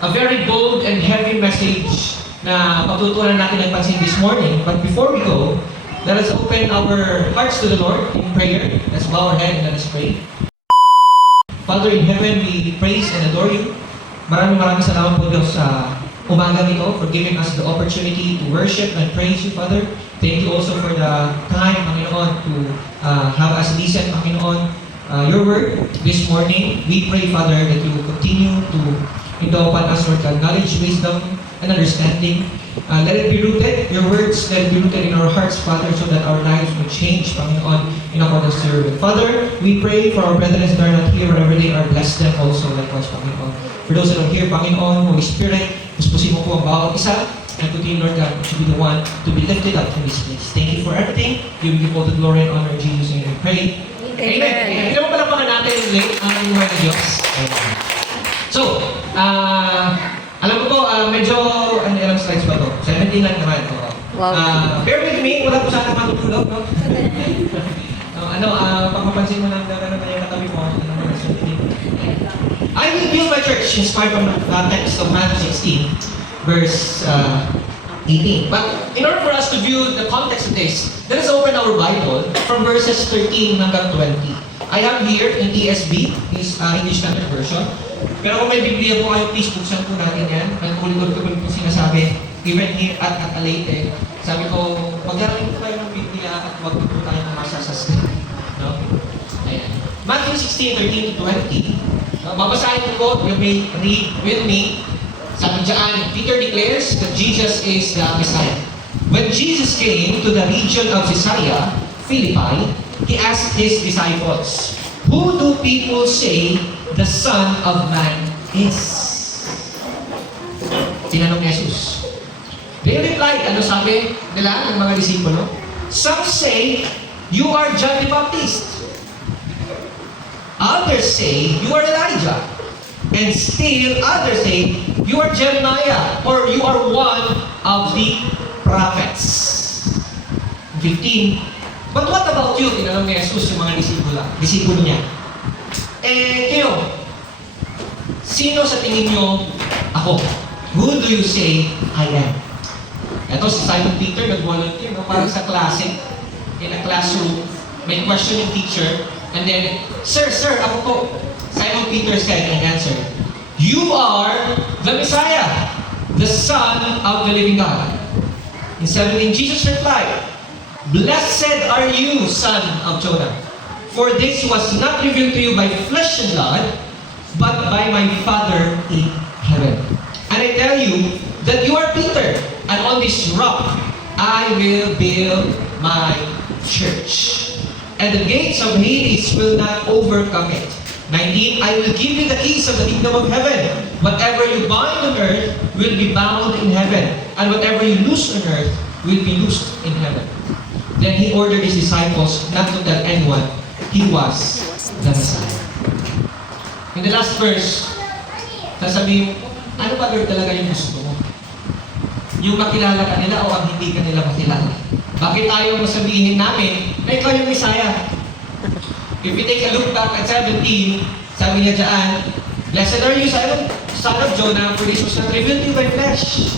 a very bold and heavy message na pagtutunan natin ng pansin this morning. But before we go, let us open our hearts to the Lord in prayer. Let's bow our head and let us pray. Father in heaven, we praise and adore you. Maraming salamat po Diyos sa umaga nito for giving us the opportunity to worship and praise you, Father. Thank you also for the time, Panginoon, to have us listen, Panginoon, your word this morning. We pray, Father, that you will continue to endow upon us, Lord God, knowledge, wisdom, and understanding. Let it be rooted, your words, let it be rooted in our hearts, Father, so that our lives will change, Panginoon, in accordance to your will. Father, we pray for our brethren that are not here, wherever they are, bless them also like us, Panginoon. For those that are here, Panginoon, Holy Spirit, puspusin mo po ang bawat isa, and continue, Lord God, to be the one to be lifted up in this place. Thank you for everything. You give all the glory and honor in Jesus' name. We pray. Amen. Ito mo pala natin yung late ang buhay ng Diyos. So, alam ko po, medyo, ilang slides ba ito? 17 lang naman. Wow. Bear with me, wala po sana matutulog, no? Pagpapansin mo lang na yung katabi mo, I will build my church inspired from the text of Matthew 16, verse 18. But in order for us to view the context of this, let us open our Bible from verses 13 hanggang 20. I have here in ESV, is English Standard Version. Pero kung may Biblia po kayo, please buksan po natin yan. May ulit-ulit ko po sinasabi, even here at Leyte, sabi ko, mag-aral po kayo ng Biblia at huwag po tayo ng masasas. No? Ayan. Matthew 16, 13 to 20. Babasahin ko po, you may read with me. Sabi dyan, Peter declares that Jesus is the Messiah. When Jesus came to the region of Caesarea Philippi, he asked his disciples, "Who do people say the Son of Man is?" Tinanong ni Jesus. They replied, ano sabi nila ng mga disipulo? Some say, you are John the Baptist. Others say, you are Elijah. And still others say, you are Jeremiah, or you are one of the prophets. 15. But what about you? Tinanong ni Jesus yung mga disipulo niya. Kayo, sino sa tingin nyo ako? Who do you say I am? Ito si Simon Peter, nag-volunteer, no? Parang sa klase, in a classroom, may question yung teacher, and then, Sir, ako po. Simon Peter said and answered, "You are the Messiah, the Son of the living God." In 17, Jesus replied, "Blessed are you, son of Jonah, for this was not revealed to you by flesh and blood, but by my Father in heaven. And I tell you that you are Peter, and on this rock I will build my church. And the gates of Hades will not overcome it." 19, "I will give you the keys of the kingdom of heaven. Whatever you bind on earth will be bound in heaven, and whatever you loose on earth will be loosed in heaven." Then he ordered his disciples not to tell anyone he was the Messiah. In the last verse, sasabihin mo, ano ba Lord talaga yung gusto mo? Yung makilala ka nila o ang hindi ka nila makilala? Bakit ayaw mo sabihin namin na ikaw yung Messiah? If we take a look back at 17, sabi niya dyan, "Blessed are you, son of Jonah, for this was not revealed to you by flesh."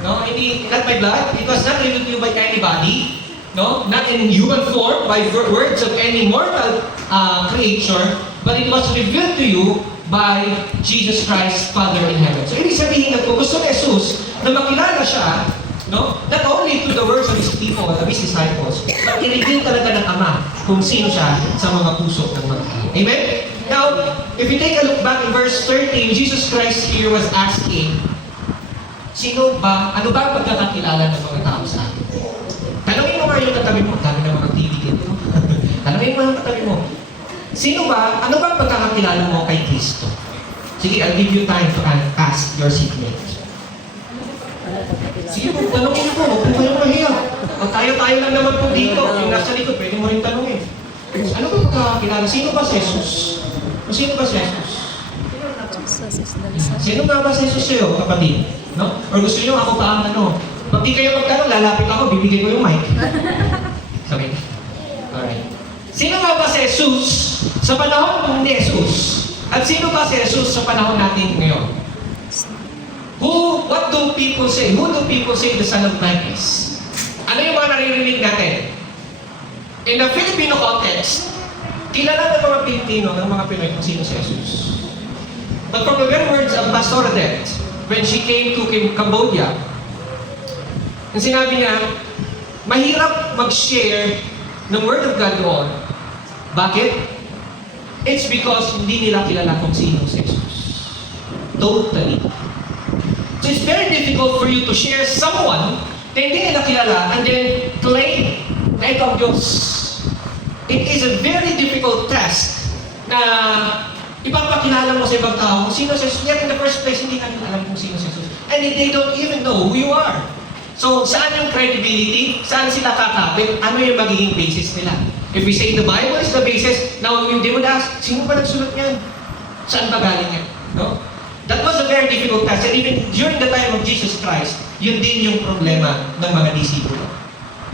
No, not by blood. It was not revealed to you by anybody. No, not in human form, by words of any mortal creature, but it was revealed to you by Jesus Christ, Father in heaven. So, ibig sabihin na kung gusto ni Jesus na makilala siya, no, not only to the words of His people, of His disciples, but i-reveal talaga ng Ama kung sino siya sa mga puso ng mga tao. Amen? Now, if you take a look back in verse 13, Jesus Christ here was asking, ano ba ang pagkakakilala ng mga tao sa akin? Tanungin mo nga yung katabi mo, dami ng mga TV dito. Tanungin mo yung katabi mo, ano ba ang pagkakakilala mo kay Kristo? Sige, I'll give you time to ask your seatmates. Sige po, tanongin po, huwag po kayong mahiya. Tayo-tayo lang naman po dito. Yung nasa likod, pwede mo rin tanongin. Ano ba pagkakakilala? Sino ba si Jesus? Sino ba si Jesus? Sino nga ba si Jesus sa'yo, kapatid? No? Or gusto nyo ako pa ang ano? Pag di kayo magtanong, lalapit ako, bibigay ko yung mic. Sabi. Alright. Sino nga ba si Jesus sa panahon ni Jesus? At sino ba si Jesus sa panahon natin ngayon? do people say? Who do people say the Son of Man is? Ano yung mga naririnig natin? In the Filipino context, kilala ng mga Pilipino, ng mga Pinoy kung sino si Jesus. But from the very words of Pastor Odette, when she came to Cambodia, ang sinabi niya, mahirap mag-share ng Word of God doon. Bakit? It's because hindi nila kilala kung sino si Jesus. Totally. So it's very difficult for you to share someone na hindi nila kilala and then claim na ito ang Diyos. It is a very difficult task na ipapakilala mo sa ibang tao kung sino si Jesus. Yet in the first place, hindi namin alam kung sino si Jesus. And they don't even know who you are. So, saan yung credibility? Saan sila kakapit? Ano yung magiging basis nila? If we say the Bible is the basis, now yung they would ask, sino ba nagsulat niyan? Saan ba galing yan? No? That was a very difficult task. And even during the time of Jesus Christ, yun din yung problema ng mga disipulo.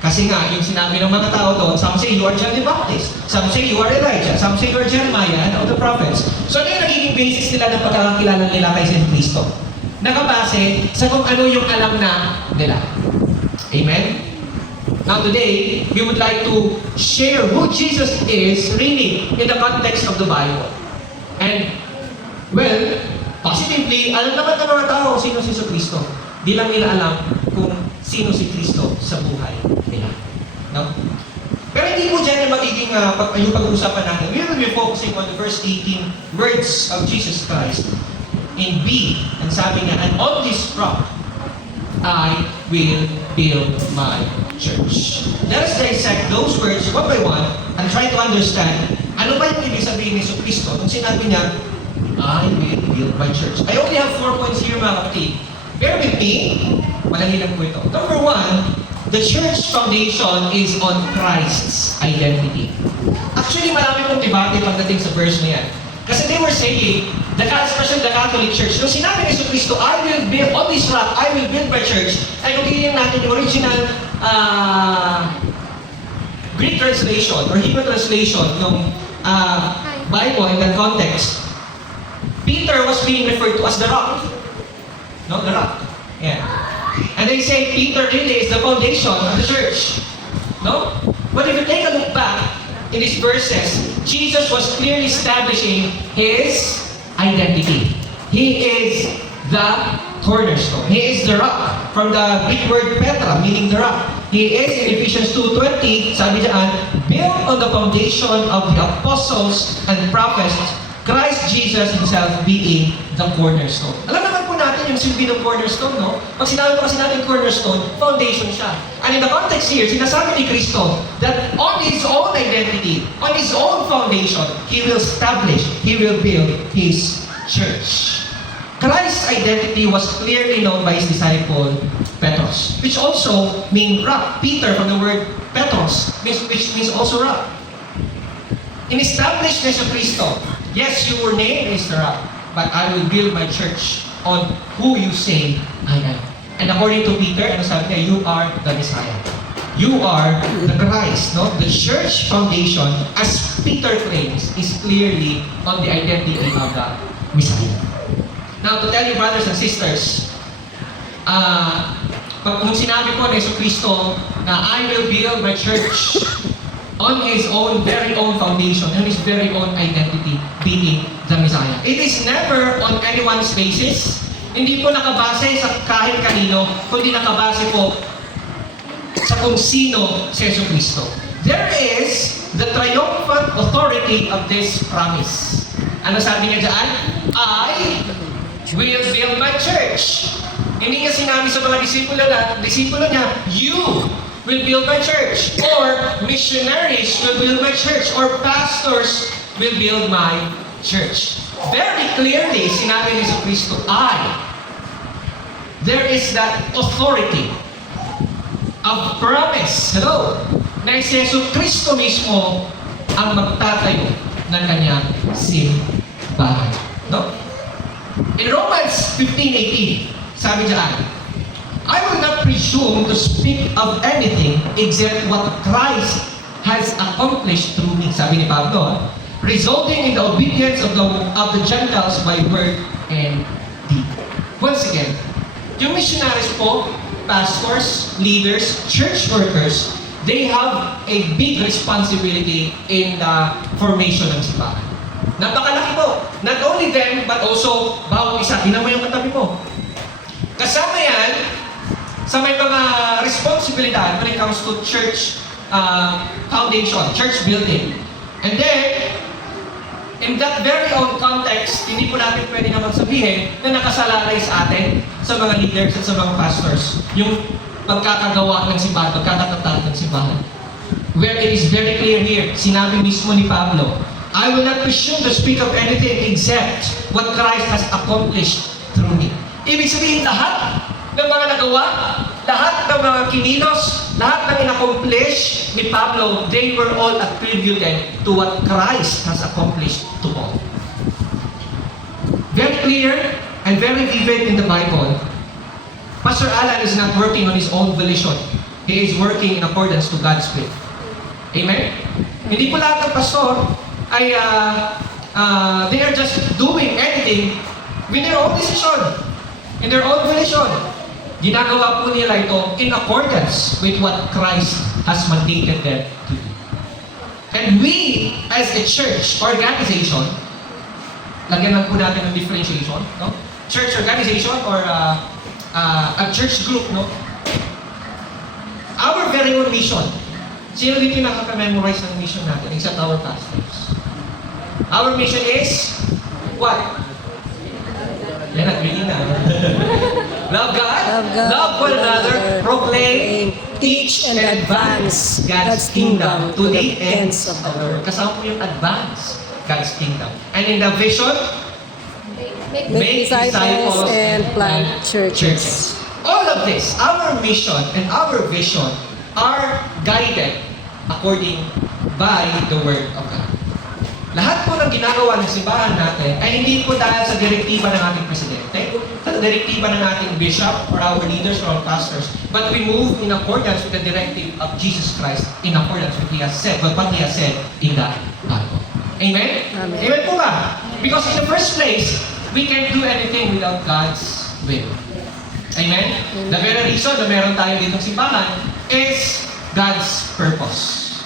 Kasi nga, yung sinabi ng mga tao doon, some say you are John the Baptist, some say you are Elijah, some say you are Jeremiah, and all the prophets. So ano yung nagiging basis nila ng pagkakakilala nila kay St. Cristo? Nakabase sa kung ano yung alam na nila. Amen? Now today, we would like to share who Jesus is really in the context of the Bible. And, well, positively, alam naman ng mga tao kung sino si Cristo. Di lang nila alam kung sino si Cristo sa buhay nila. No? Pero hindi po dyan yung magiging yung pag-uusapan natin. We will be focusing on the verse 18 words of Jesus Christ. In B, ang sabi niya, and on this rock, I will build my church. Let us dissect those words one by one and try to understand ano ba yung ibig sabihin ni Cristo nung sinabi niya, I will build my church. I only have 4 points here, mga kapatid. Bear with me, malaki lang po ito. Number 1, the church foundation is on Christ's identity. Actually, marami pong debate pagdating sa verse na yan. Kasi they were saying, especially the Catholic Church, nung sinabi ni Cristo, I will build, on this rock, I will build my church, ay kung tingnan natin yung original Greek translation or Hebrew translation ng Bible in that context, Peter was being referred to as the rock. No, the rock. Yeah. And they say Peter really is the foundation of the church. No? But if you take a look back in these verses, Jesus was clearly establishing His identity. He is the cornerstone. He is the rock. From the Greek word Petra, meaning the rock. He is, in Ephesians 2:20, sabi diyan, built on the foundation of the apostles and prophets, Christ Jesus Himself being the cornerstone. Alam naman po natin yung silbi ng cornerstone, no? Pag sinabi po kasi natin cornerstone, foundation siya. And in the context here, sinasabi ni Cristo that on His own identity, on His own foundation, He will establish, He will build His church. Christ's identity was clearly known by His disciple, Petros, which also means rock. Peter, from the word Petros, which means also rock. In-establish ni Cristo, yes, your name is the rock, but I will build my church on who you say I am. And according to Peter, ano sabi niya, you are the Messiah. You are the Christ. No? The church foundation, as Peter claims, is clearly on the identity of the Messiah. Now, to tell you, brothers and sisters, nung sinabi po ni Cristo na I will build my church on His own, very own foundation, on His very own identity, being the Messiah. It is never on anyone's basis. Hindi po nakabase sa kahit kanino, kundi nakabase po sa kung sino si Yesu Cristo. There is the triumphant authority of this promise. Ano sabi niya dyan? I will build my church. Hindi niya sinabi sa mga disipulo niya, you will build my church, or missionaries will build my church, or pastors will build my church. Very clearly, sinabi ni Cristo, there is that authority of promise, na si Yesu Cristo mismo ang magtatayo ng kanyang simbahan. No? In Romans 15:18, sabi diyan, I will not presume to speak of anything except what Christ has accomplished through me, sabi ni Pablo, resulting in the obedience of the Gentiles by word and deed. Once again, Yung missionaries po, pastors, leaders, church workers, they have a big responsibility in the formation ng simbahan. Napakalaki po. Not only them, but also bawat isa. Tingnan mo yung katabi mo. Kasama yan sa may mga responsibilidad when it comes to church foundation, church building. And then, in that very own context, hindi po natin pwede naman sabihin na nakasalalay sa atin, sa mga leaders at sa mga pastors, yung pagkakagawa ng simbahan, pagkakatatag ng simbahan. Where it is very clear here, sinabi mismo ni Pablo, I will not presume to speak of anything except what Christ has accomplished through me. Ibig sabihin, lahat ng mga nagawa, lahat ng mga kinilos, lahat ng inaccomplish ni Pablo, they were all attributed to what Christ has accomplished to all. Very clear and very vivid in the Bible. Pastor Alan is not working on his own volition. He is working in accordance to God's will. Amen? Hindi po lahat ng pastor ay they are just doing anything with their own decision, in their own volition. Ginagawa po nila ito in accordance with what Christ has mandated them to do. And we, as a church organization, lagyan lang po natin ng differentiation, no? Church organization or a church group, no? Our very own mission. Sino dito yung nakaka-memorize ng mission natin except our pastors? Our mission is what? Yan, nagbigin na. Love God, love one another, proclaim, teach, and advance God's kingdom to the ends of the world. Kasama po yung advance God's kingdom. And in the vision, make disciples and plant churches. All of this, our mission and our vision are guided according by the Word of God. Lahat po ng ginagawa ng simbahan natin ay hindi po dahil sa direktiba ng ating presidente, sa direktiba ng ating bishop or our leaders or our pastors, but we move in accordance with the directive of Jesus Christ, in accordance with what He has said in the Bible. Amen? Amen. Amen po ba? Because in the first place, we can't do anything without God's will. Amen? The very reason na meron tayo ditong simbahan is God's purpose.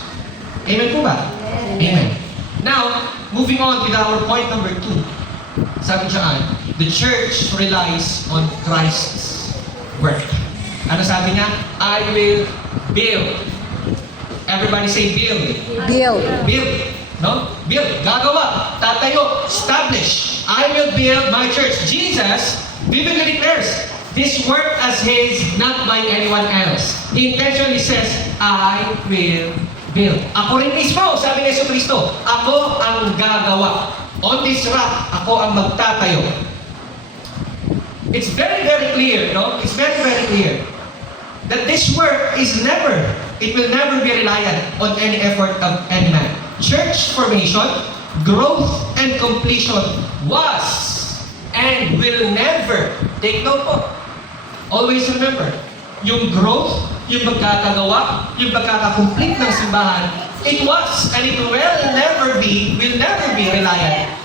Amen po ba? Amen. Now, moving on with our point number 2. Sabi dyan, the church relies on Christ's work. Ano sabi niya? I will build. Everybody say build. Build. Build. No? Build. Gagawa. Tatayo. Establish. I will build my church. Jesus biblically declares this work as His, not by anyone else. He intentionally says, I will build. Ako rin mismo, sabi ni Jesucristo, ako ang gagawa. On this rock, ako ang magtatayo. It's very, very clear, no? It's very, very clear that this work is never, it will never be reliant on any effort of any man. Church formation, growth, and completion was and will never, take note po, always remember, yung growth, yung pagkakagawa, yung pagkakakomplete ng simbahan, it was and it will never be reliant